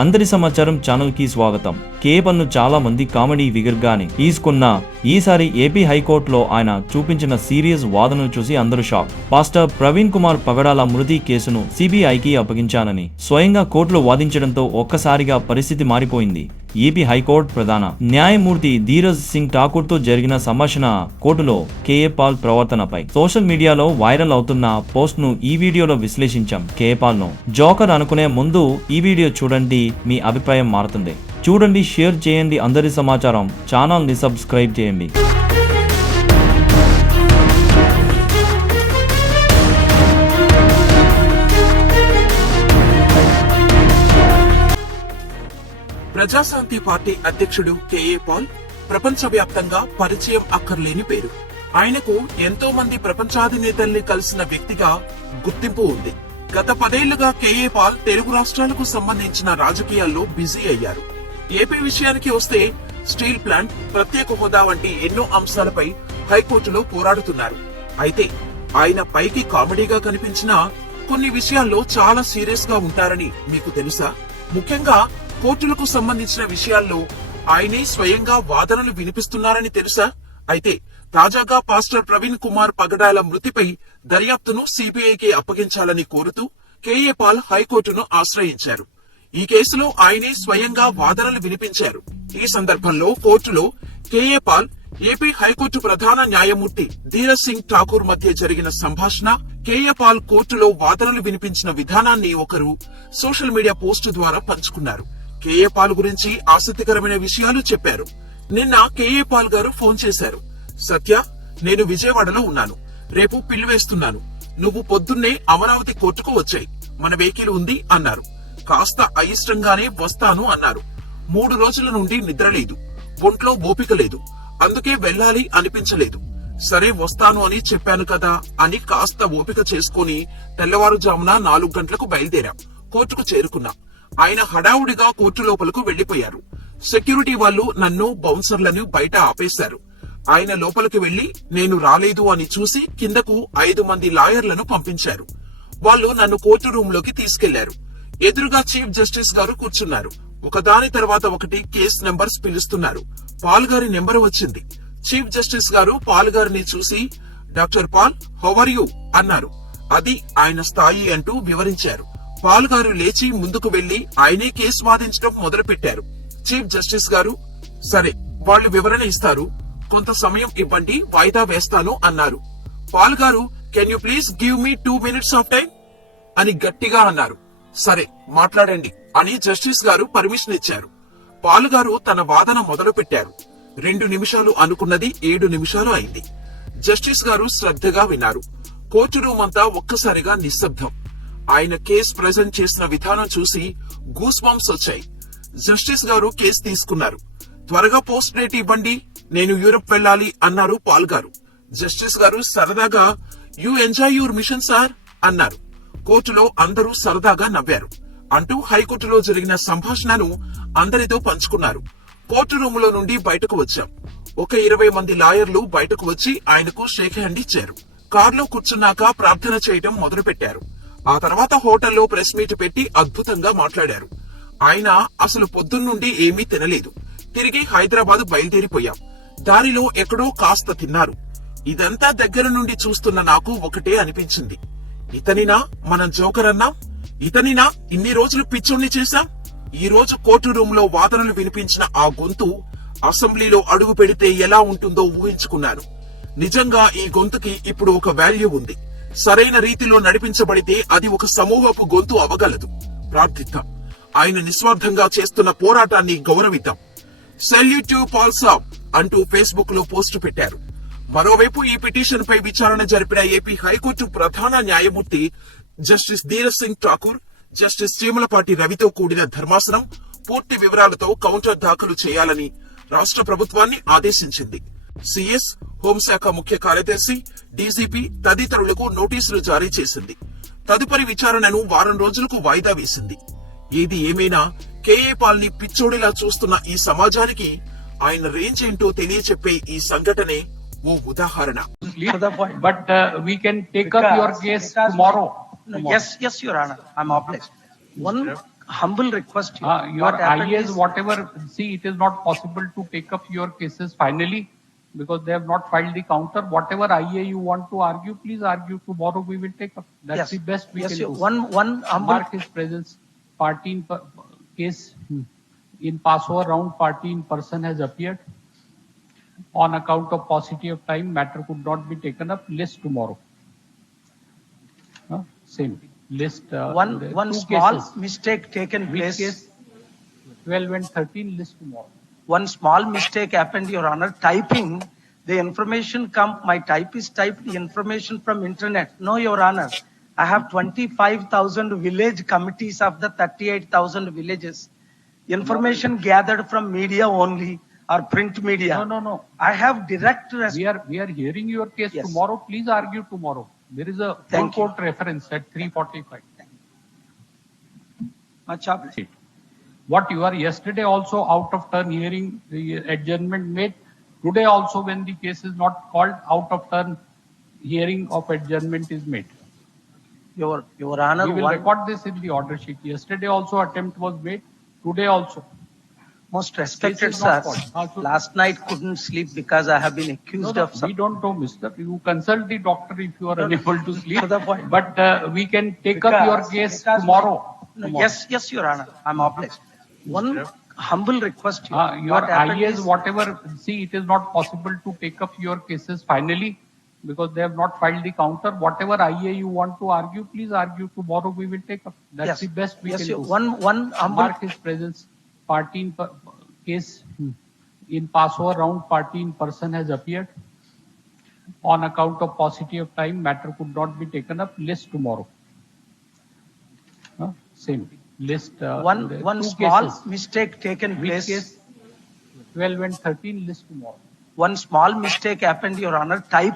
అందరి సమాచారం ఛానల్కి స్వాగతం. కేబన్ను చాలా మంది కామెడీ ఫిగర్ గాని తీసుకున్న ఈసారి ఏపీ హైకోర్టులో ఆయన చూపించిన సీరియస్ వాదనను చూసి అందరూ షాక్. పాస్టర్ ప్రవీణ్ కుమార్ పగడాల మృతి కేసును సిబిఐకి అప్పగించానని స్వయంగా కోర్టులో వాదించడంతో ఒక్కసారిగా పరిస్థితి మారిపోయింది. ఏపీ హైకోర్టు ప్రధాన న్యాయమూర్తి ధీరజ్ సింగ్ ఠాకూర్తో జరిగిన సంభాషణ కోర్టులో కేఏ పాల్ ప్రవర్తనపై. సోషల్ మీడియాలో వైరల్ అవుతున్న పోస్ట్ను ఈ వీడియోలో విశ్లేషించాం. కేఏ పాల్ను జోకర్ అనుకునే ముందు ఈ వీడియో చూడండి మీ అభిప్రాయం మారుతుంది. చూడండి షేర్ చేయండి అందరి సమాచారం. ఛానల్ని సబ్స్క్రైబ్ చేయండి. ప్రజాశాంతి పార్టీ అధ్యక్షుడు కేఏ పాల్ ప్రపంచవ్యాప్తంగా పరిచయం అక్కర్లేని పేరు. ఆయనకు ఎంతో మంది ప్రపంచాధినేతల్ని కలిసిన వ్యక్తిగా గుర్తింపు ఉంది. గత పదేళ్ళుగా కేఏ పాల్ తెలుగు రాష్ట్రాలకు సంబంధించిన రాజకీయాల్లో బిజీ అయ్యారు. ఏపీ విషయానికి వస్తే స్టీల్ ప్లాంట్ ప్రత్యేక హోదా వంటి ఎన్నో అంశాలపై హైకోర్టులో పోరాడుతున్నారు. అయితే ఆయన పైకి కామెడీగా కనిపించినా కొన్ని విషయాల్లో చాలా సీరియస్గా ఉంటారని మీకు తెలుసా? ముఖ్యంగా కోర్టులకు సంబంధించిన విషయాల్లో ఆయనే స్వయంగా వాదనలు వినిపిస్తున్నారని తెలుసా? అయితే తాజాగా పాస్టర్ ప్రవీణ్ కుమార్ పగడాల మృతిపై దర్యాప్తును సిబిఐకి అప్పగించాలని కోరుతూ కేఏ పాల్ హైకోర్టును ఆశ్రయించారు. ఈ కేసులో ఆయనే స్వయంగా వాదనలు వినిపించారు. ఈ సందర్భంలో కోర్టులో కేఏ పాల్ ఏపీ హైకోర్టు ప్రధాన న్యాయమూర్తి ధీరజ్ సింగ్ ఠాకూర్ మధ్య జరిగిన సంభాషణ కేఏ పాల్ కోర్టులో వాదనలు వినిపించిన విధానాన్ని ఒకరు సోషల్ మీడియా పోస్టు ద్వారా పంచుకున్నారు. కేఏ పాల్ గురించి ఆసక్తికరమైన విషయాలు చెప్పారు. నిన్న కేఏ పాల్ గారు ఫోన్ చేశారు. సత్య నేను విజయవాడలో ఉన్నాను. రేపు పిల్లి వేస్తున్నాను. నువ్వు పొద్దున్నే అమరావతి కోర్టుకు వచ్చాయి. మన వెహికల్ ఉంది అన్నారు. కాస్త అయిష్టంగానే వస్తాను అన్నారు. మూడు రోజుల నుండి నిద్రలేదు. ఒంట్లో ఓపిక లేదు. అందుకే వెళ్ళాలి అనిపించలేదు. సరే వస్తాను అని చెప్పాను కదా అని కాస్త ఓపిక చేసుకుని తెల్లవారుజామున నాలుగు గంటలకు బయలుదేరాం. కోర్టుకు చేరుకున్నాం. ఆయన హడావుడిగా కోర్టు లోపలకు వెళ్ళిపోయారు సెక్యూరిటీ వాళ్ళు నన్ను బౌన్సర్లను బయట ఆపేశారు. ఆయన లోపలికి వెళ్ళి నేను రాలేదు అని చూసి కిందకు ఐదు మంది లాయర్లను పంపించారు. వాళ్ళు నన్ను కోర్టు రూమ్లోకి తీసుకెళ్ళారు. ఎదురుగా చీఫ్ జస్టిస్ గారు కూర్చున్నారు. ఒకదాని తర్వాత ఒకటి కేస్ నెంబర్స్ పిలుస్తున్నారు. పాల్ గారి నెంబర్ వచ్చింది. చీఫ్ జస్టిస్ గారు పాల్ గారిని చూసి డాక్టర్ పాల్ హౌవర్ యూ? అన్నారు. అది ఆయన స్థాయి అంటూ వివరించారు. పాల్ గారు లేచి ముందుకు వెళ్ళి ఆయనే కేసు వాదించడం మొదలు పెట్టారు చీఫ్ జస్టిస్ గారు సరే వాళ్ళు వివరణ ఇస్తారు. కొంత సమయం ఇవ్వండి వాయిదా వేస్తాను అన్నారు. పాల్ గారు can you please give me two minutes of time అని గట్టిగా అన్నారు. సరే మాట్లాడండి అని జస్టిస్ గారు పర్మిషన్ ఇచ్చారు. పాల్ గారు తన వాదన మొదలు పెట్టారు రెండు నిమిషాలు అనుకున్నది ఏడు నిమిషాలు అయింది. జస్టిస్ గారు శ్రద్ధగా విన్నారు. కోర్టు రూమ్ అంతా ఒక్కసారిగా నిశ్శబ్దం. ఆయన కేసు ప్రజెంట్ చేసిన విధానం చూసి గూస్ బాంబ్స్ వచ్చాయి. జస్టిస్ గారు కేసు తీసుకున్నారు. త్వరగా పోస్ట్ డేట్ ఇవ్వండి నేను యూరప్ వెళ్ళాలి అన్నారు పాల్ గారు. జస్టిస్ గారు సరదాగా you enjoy your mission sir అన్నారు. కోర్టులో అందరూ సరదాగా నవ్వారు. అంటూ హైకోర్టులో జరిగిన సంభాషణను అందరితో పంచుకున్నారు. కోర్టు రూమ్లో నుండి బయటకు వచ్చాం. ఒక ఇరవై మంది లాయర్లు బయటకు వచ్చి ఆయనకు షేక్ హ్యాండ్ ఇచ్చారు. కారులో కూర్చున్నాక ప్రార్థన చేయటం మొదలుపెట్టారు. ఆ తర్వాత హోటల్లో ప్రెస్ మీట్ పెట్టి అద్భుతంగా మాట్లాడారు. ఆయన అసలు పొద్దున్నుండి ఏమీ తినలేదు. తిరిగి హైదరాబాద్ బయలుదేరిపోయాం. దారిలో ఎక్కడో కాస్త తిన్నారు. ఇదంతా దగ్గర నుండి చూస్తున్న నాకు ఒకటే అనిపించింది. ఇతనినా మనం జోకర్ అన్నాం? ఇతనినా ఇన్ని రోజులు పిచ్చోణ్ణి చేశాం? ఈ రోజు కోర్టు రూమ్లో వాదనలు వినిపించిన ఆ గొంతు అసెంబ్లీలో అడుగు పెడితే ఎలా ఉంటుందో ఊహించుకున్నాను నిజంగా ఈ గొంతుకి ఇప్పుడు ఒక వాల్యూ ఉంది. సరైన రీతిలో నడిపించబడితే అది ఒక సమూహపు గొంతు అవగలదు ప్రార్థిద్దాం. ఆయన నిస్వార్థంగా చేస్తున్న పోరాటాన్ని గౌరవిద్దాం. సెల్యూట్ టు అంటూ ఫేస్బుక్లో పోస్టు పెట్టారు. మరోవైపు ఈ పిటిషన్ పై విచారణ జరిపిన ఏపీ హైకోర్టు ప్రధాన న్యాయమూర్తి జస్టిస్ ధీరజ్ సింగ్ ఠాకూర్ జస్టిస్ చీమలపాటి రవితో కూడిన ధర్మాసనం పూర్తి వివరాలతో కౌంటర్ దాఖలు చేయాలని రాష్ట్ర ప్రభుత్వాన్ని ఆదేశించింది. సిఎస్ హోంశాఖ ముఖ్య కార్యదర్శి డీజీపీ తదితరులకు నోటీసులు జారీ చేసింది. తదుపరి విచారణను వారం రోజులకు వాయిదా వేసింది. ఏది ఏమైనా కేఏ పాల్ని పిచ్చోడిలా చూస్తున్న ఈ సమాజానికి ఆయన రేంజ్ ఏంటో తెలియచెప్పే ఈ సంఘటనే ఓ ఉదాహరణ. Humble request possible to take up your cases finally because they have not filed the counter. Whatever IA you want to argue, please argue. Tomorrow we will take up. That's Yes. the best we Yes, can you- do. One, one humble, Mark his presence. Party in per- case in Passover round, party in person has appeared. On account of paucity of time, matter could not be taken up. List tomorrow. Huh? Same list. uh, one, one small cases. mistake taken Which place. case? 12 and 13 list tomorrow. One small mistake happened, Your Honor, typing, the information come, my typist typed the information from internet. No, Your Honor, I have twenty-five thousand village committees of the thirty-eight thousand villages. Information gathered from media only or print media. No, no, no. I have direct, res- We are, we are hearing your case Yes. tomorrow. Please argue tomorrow. There is a full Thank you. court reference at 345. much obliged. What you are yesterday also out of turn hearing the adjournment made. Today also when the case is not called out of turn hearing of adjournment is made. Your, Your Honor, We will one record this in the order sheet. Yesterday also attempt was made. Today also. most respected sir. Also- last night couldn't sleep because I have been accused no, of we don't know, mister. You consult the doctor if you are No, no. unable to sleep. To the point. But uh, we can take up your case tomorrow. No, Tomorrow. Yes, yes, Your Honor, I'm obliged. One humble request. Uh, Your What IAs, is- whatever, see, it is not possible to take up your cases finally because they have not filed the counter. Whatever IA you want to argue, please argue. Tomorrow we will take up. That's Yes. the best we Yes, can you- do. One, one humble, Mark his presence. Party in per- case in Passover round, party in person has appeared. On account of paucity of time, matter could not be taken up. List tomorrow. Huh? Same list. uh, one, one small cases. mistake taken Which place. case? 12 and 13 list more One small mistake happened, Your Honor, type